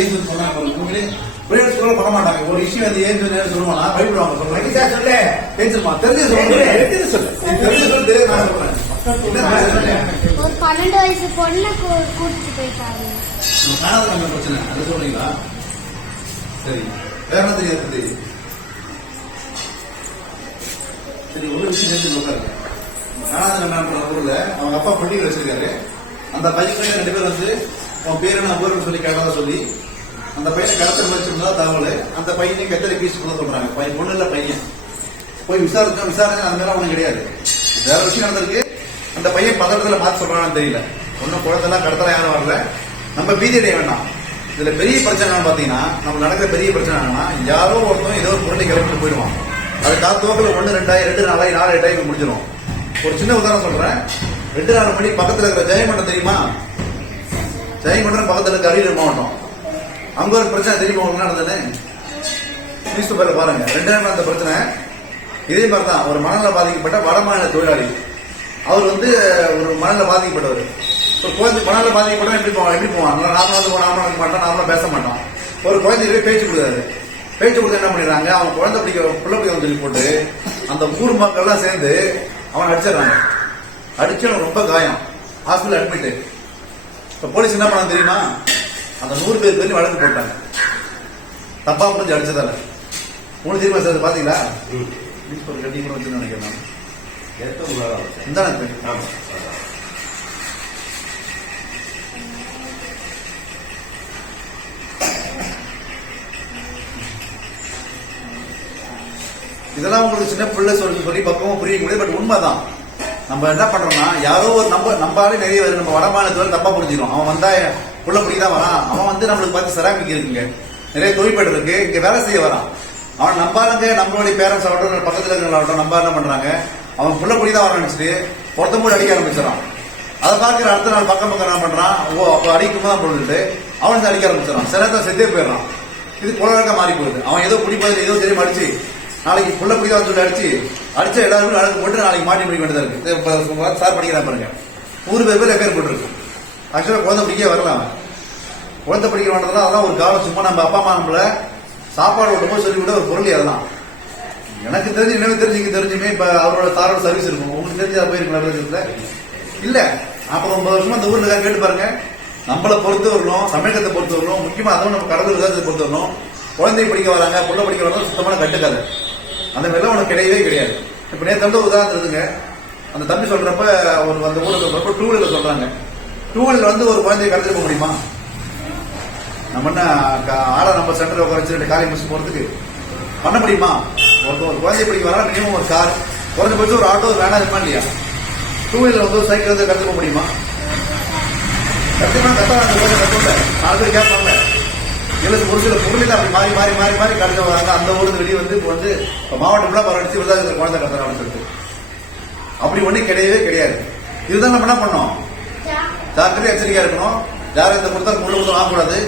ஏன்னு சொன்னாங்க உங்களே பிரேயர் சொல்ல பண்ண மாட்டாங்க. ஒரு விஷயம் வந்து ஏன்னு சொல்லுவாங்க பயப்படுவாங்க. சொல்லுவாங்க சொல்லு பேசுமா தெரிஞ்சு சொல்லுங்க தெரிஞ்சு சொல்லு தெரியாது நான் சொல்றேன். ஒரு 12 வயசு பொண்ணை கூட்டிட்டு போயிட்டாங்க. காணாத நம்ம பிரச்சனை அது சொல்றீங்களா? சரி வேற என்ன தெரியாது? சரி ஒரு விஷயம் தெரிஞ்சு உட்காருங்க. காணாத நம்ம ஊர்ல அவங்க அப்பா பண்டிகை வச்சிருக்காரு. அந்த பையன் 2 பேர் வந்து உன் பேரு நான் ஊருக்கு சொல்லி கேட்டதா சொல்லி அந்த பையனை கடத்தல் வச்சிருந்தா தகவல். அந்த பையனை கத்தரி பீஸ் கூட சொல்றாங்க. பையன் பொண்ணு இல்ல பையன் போய் விசாரிச்சா அந்த மேல அவனுக்கு கிடையாது. வேற விஷயம் நடந்திருக்கு. அந்த பையன் பதட்டத்துல மாத்த சொல்றான்னு தெரியல. ஒன்னும் குழந்தைலாம் கடத்தலாம் யாரும் வரல. நம்ம பீதி அடைய வேண்டாம். இதுல பெரிய பிரச்சனை பாத்தீங்கன்னா நம்ம நடக்கிற பெரிய பிரச்சனை என்னன்னா யாரோ ஒருத்தரும் ஏதோ ஒரு பொருளை கிளம்பிட்டு போயிடுவான். அது காத்துவாக்கில் 1 2 2 4 4 8 முடிஞ்சிடும். ஒரு சின்ன உதாரணம் சொல்றேன். 2 4 மணி பக்கத்துல இருக்கிற ஜெயமண்டம் தெரியுமா? ஜெயமண்டம் பக்கத்துல இருக்க அரியலூர் மாவட்டம். அங்க ஒரு பிரச்சனை தெரியுமா உங்களுக்கு நடந்தது? நியூஸ் பேப்பர்ல பாருங்க. 2000 அந்த பிரச்சனை இதே மாதிரி தான். ஒரு மணல பாதிக்கப்பட்ட வடமாநில தொழிலாளி. அவர் வந்து ஒரு மணல பாதிக்கப்பட்டவர். ஒரு குழந்தை மணல பாதிக்கப்பட்ட எப்படி போவான்? நார்மலா மாட்டான், நார்மலா பேச மாட்டான். ஒரு குழந்தைக்கு பேச்சு கொடுக்குறாரு. பேச்சு கொடுத்து என்ன பண்ணிடுறாங்க, அவன் குழந்தை புள்ள பிடிக்க சொல்லி போட்டு அந்த ஊர் மக்கள் எல்லாம் சேர்ந்து அவன் அடிச்சிடறாங்க. அடிச்சு அவன் ரொம்ப காயம், ஹாஸ்பிட்டல் அட்மிட். இப்ப போலீஸ் என்ன பண்ண தெரியுமா? அந்த 100 பேர் பேர் வழக்கு போட்டாங்க. தப்பா புரிஞ்சு அடிச்சதால. உங்களுக்கு தெரியுமா சார்? பாத்தீங்களா? கட்டி கூட வச்சு நினைக்கிறேன். இதெல்லாம் உங்களுக்கு சின்ன பிள்ளை சொல்லி பக்கமும் புரிய முடியாது. பட் உண்மைதான். நம்ம என்ன பண்றோம்னா யாரோ ஒரு நம்பாலே நிறைய பேர் நம்ம வடமாநிலத்துல தப்பா புரிஞ்சுக்கிறோம். அவன் வந்தா புள்ள பிடிதான் வரான். அவன் வந்து நம்மளுக்கு பார்த்து செராமிக் இருக்குங்க, நிறைய தொழிற்பேட்டு இருக்கு, இங்க வேலை செய்ய வரான். அவன் நம்பாருங்க. நம்மளுடைய பேரண்ட்ஸ் ஆகட்டும், பக்கத்துல இருக்கிறவங்களாகட்டும் நம்ப என்ன பண்றாங்க, அவன் புள்ள பிடிதான் வர நினைச்சிட்டு ஒருத்தம் கூட அடிக்க ஆரம்பிச்சிடறான். அதை பார்க்கிற அடுத்த நாள் பக்கம் என்ன பண்றான், ஓ அப்ப அடிக்கும் தான் போட்டு அவன் அடிக்க ஆரம்பிச்சிடறான். சில நேரத்தில் செத்தே போயிடறான். இது புலவழக்கம் மாறி போகுது. அவன் ஏதோ பிடிப்பது ஏதோ தெரியுமா அடிச்சு நாளைக்கு புள்ள பிடிதான் சொல்லி அடிச்ச எல்லாருமே அழகு போட்டு நாளைக்கு மாட்டி பிடிக்க வேண்டியதா இருக்கு. சார் படிக்கிறான் பாருங்க, 100 பேர் எஃப்ஐஆர் போட்டுருக்கு. ஆக்சுவலா குழந்தை பிடிக்க வரலாம். குழந்தை படிக்க வேண்டதெல்லாம் அதெல்லாம் ஒரு காலம். சும்மா நம்ம அப்பா அம்மா நம்மள சாப்பாடு விட்டு போய் சொல்லி விட ஒரு பொருள் அதெல்லாம். எனக்கு தெரிஞ்சு இன்னும் தெரிஞ்சுமே இப்ப அவரோட தாரோட சர்வீஸ் இருக்கும். உங்களுக்கு தெரிஞ்சா போயிருக்கலாம் இல்ல. 49 வருஷமா அந்த ஊர்ல கேட்டு பாருங்க. நம்மளை பொறுத்து வரணும், தமிழகத்தை பொறுத்து வரணும், முக்கியமா அதுவும் நம்ம கடலூர் விசாரத்தை பொறுத்து வரணும். குழந்தை படிக்க வராங்க, புள்ள படிக்க வராங்க, சுத்தமான கட்டுக்காது. அந்த மாதிரிலாம் உனக்கு கிடையவே கிடையாது. இப்ப நேற்று வந்து உதாரணம் இருக்குங்க. அந்த தம்பி சொல்றப்ப ஒரு அந்த ஊருக்கு சொல்றப்ப 2 வீலர் சொல்றாங்க. 2 வீலர் வந்து ஒரு குழந்தைய கடத்திட்டு போக முடியுமா? நம்ம என்ன ஆளா நம்ம சென்டர் உட்கார வச்சு காலை முடிச்சு போறதுக்கு பண்ண முடியுமா? ஒரு குழந்தை படிக்க வரா மினிமம் ஒரு கார், குறைஞ்சபட்சம் ஒரு ஆட்டோ வேணா இருப்பா இல்லையா? 2 வீலர் வந்து சைக்கிள் வந்து கற்றுக்க போக முடியுமா? கத்துக்கலாம். கத்தல 4 பேர் கேட்பாங்க. இல்லை ஒரு சில பொருள் அப்படி மாறி மாறி மாறி மாறி கடத்த வராங்க. அந்த ஊருக்கு வெளியே வந்து இப்போ வந்து மாவட்டம் ஃபுல்லாக பரவடிச்சு விருதாச்சலத்தில் குழந்தை கடத்தலாம் சொல்லிட்டு அப்படி ஒன்றும் கிடையவே கிடையாது. இதுதான் நம்ம என்ன பண்ணோம், ஜாக்கிரதை எச்சரிக்கையா இருக்கணும். யாரும் இந்த கொடுத்தா முள்ள கொடுத்தா வாங்கக்கூடாது.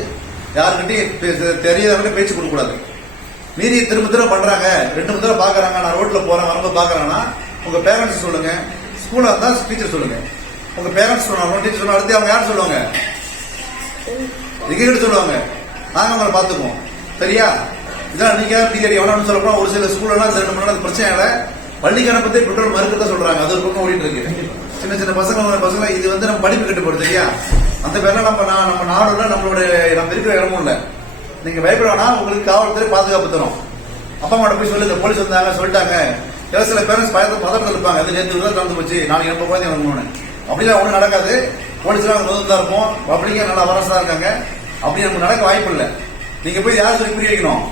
யாருக்கிட்டையும் தெரியாதவங்க பேச்சு கொடுக்கக்கூடாது. மீறி திரும்ப திரும்ப பண்றாங்க, 2 3 தடவை பாக்குறாங்க, நான் ரோட்ல போறேன் வரும்போது பாக்குறாங்கன்னா உங்க பேரண்ட்ஸ் சொல்லுங்க. ஸ்கூல்ல இருந்தா டீச்சர் சொல்லுங்க. உங்க பேரண்ட்ஸ் சொல்லணும், டீச்சர் சொல்லணும். அடுத்து அவங்க யாரும் சொல்லுவாங்க, எங்க சொல்லுவாங்க, நாங்க அவங்களை பாத்துக்குவோம். சரியா? இதான் நீங்க பீரியட் எவ்வளவு சொல்லப்போனா ஒரு சில ஸ்கூல்லாம் 2 மணி நேரம் பிரச்சனை இல்லை. பள்ளிக்கு அனுப்பி பெட்ரோல் மறுக்கதான் சொல்றாங்க. அது ஒரு பக்கம் ஓடிட்டு இருக்கு. சின்ன சின்ன பசங்க இது வந்து நம்ம படிப்பு கட்டு போடுது. சரியா? அந்த பேர்லாம் நம்ம நாடுல நம்மளோட நம்ம இருக்கிற இடமும் இல்ல. நீங்க பயப்பட வேணாம். உங்களுக்கு காவல்துறை பாதுகாப்பு தரும். அப்பா அம்மா போய் சொல்லுங்க, போலீஸ் வந்தாங்க சொல்லிட்டாங்க. சில பேரண்ட்ஸ் பதட்டத்தில் இருப்பாங்க. அது நேற்று தான் நடந்து போச்சு, நாளைக்கு நம்ம குழந்தை வரணும்னு. அப்படிலாம் ஒன்றும் நடக்காது. போலீஸ்லாம் முதல் தான் இருக்கும். பப்ளிக்கா நல்லா வரசா இருக்காங்க. அப்படி நமக்கு நடக்க வாய்ப்பு இல்லை. நீங்க போய் யார் சொல்லி புரிய வைக்கணும்?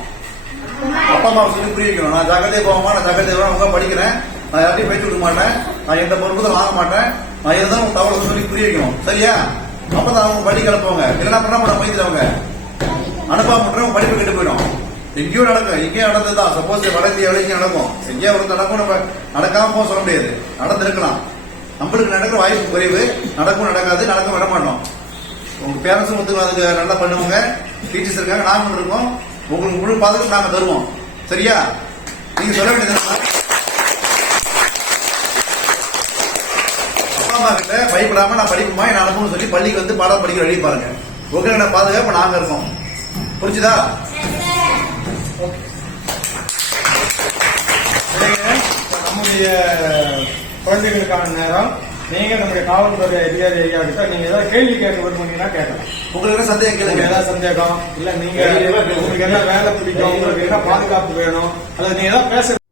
அப்பா அம்மா சொல்லி புரிய வைக்கணும். நான் ஜாக்கிரதையா போவாமா, நான் ஜாக்கிரதையா அவங்க படிக்கிறேன், நான் யாரையும் பேச்சு கொடுக்க மாட்டேன், நான் எந்த பொருட்களும் வாங்க மாட்டேன், நான் இருந்தாலும் தகவல் சொல்லி புரிய வைக்கணும். சரியா? அப்பதான் அவங்க பள்ளி கிளப்புவாங்க. இல்லைன்னா பண்ண மாட்டோம் பயந்துடுவாங்க. அனுப்பாம பண்றவங்க படிப்பு கெட்டு போயிடும். எங்கேயும் நடக்கும். எங்கேயும் நடந்ததுதான். சப்போஸ் வட இந்தியா வரைக்கும் நடக்கும். எங்கேயா ஒரு நடக்கும். நம்ம நடக்காம போக சொல்ல முடியாது. நடந்திருக்கலாம். நம்மளுக்கு நடக்கிற வாய்ப்பு குறைவு. நடக்கும் நடக்காது, நடக்க விட மாட்டோம். உங்க பேரண்ட்ஸும் வந்து அதுக்கு நல்லா பண்ணுவாங்க. டீச்சர்ஸ் இருக்காங்க, நாங்க இருக்கோம். உங்களுக்கு முழு பாதுகாப்பு நாங்க தருவோம். சரியா? நீங்க சொல்ல வேண்டியது அப்பா அம்மா கிட்ட பயப்படாம நான் படிப்புமா என்ன அனுப்பும் சொல்லி பள்ளிக்கு வந்து பாடம் படிக்க வழி பாருங்க. உங்களை பாதுகாப்பு நாங்க இருக்கோம். புரிஞ்சுதா? நம்முடைய குழந்தைகளுக்கான நேரம். நீங்க நம்முடைய காவல்துறை அதிகாரி ஐயா கிட்ட நீங்க ஏதாவது கேள்வி கேட்க விரும்புனீங்கன்னா கேட்கலாம். உங்களுக்கு என்ன சந்தேகம் உங்களுக்கு கேளுங்க. ஏதாவது சந்தேகம் இல்ல நீங்க உங்களுக்கு என்ன வேலை பிடிக்கும், உங்களுக்கு என்ன பாதுகாப்பு வேணும், அல்லது நீங்க ஏதாவது பேச